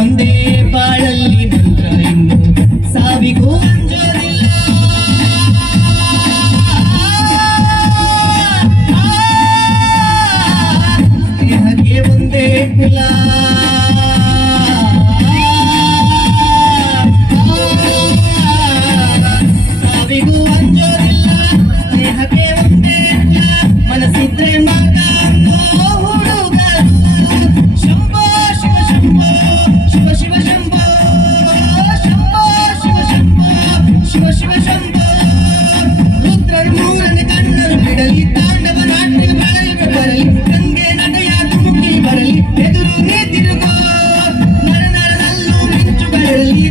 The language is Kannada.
ಒಂದೇ ಬಾಳಲ್ಲಿ ಮಂತ್ರ ಇನ್ನು ಸಾವಿಗೂ ಅಂಜೋದಿಲ್ಲ. ಸ್ನೇಹಕ್ಕೆ ಒಂದೇ ಕುಲ, ಸಾವಿಗೂ ಅಂಜೋದಿಲ್ಲ. ಸ್ನೇಹಕ್ಕೆ ಒಂದೇ ಕುಲ, ಮನಸ್ಸಿದ್ರೆ ಮಾರ್ಗ ಅನ್ನೋ ಹುಡುಗರು. ಶಂಭೋ ಶಿವ ಶಂಭೋ, ಶಿವ ಶಿವ ಶಂಭೋ, ಶಂಭೋ ಶಿವ ಶಂಭೋ, ಶಿವ ಶಿವ ಶಂಭೋ. ರುದ್ರರು ಮೂರನೇ ಕಣ್ಣರು ಬಿಡಲಿ, ತಾಂಡವ ನಾಟ್ಯ ಬಾಳಿಗೆ ಬರಲಿ, ಗಂಗೆ ನಟೆಯ ಧುಮುಕಿ ಬರಲಿ, ಎದುರು ನೀ ತಿರುಗೋ, ನರ ನರದಲ್ಲೂ ಮಿಂಚುಗಳಿರಲಿ.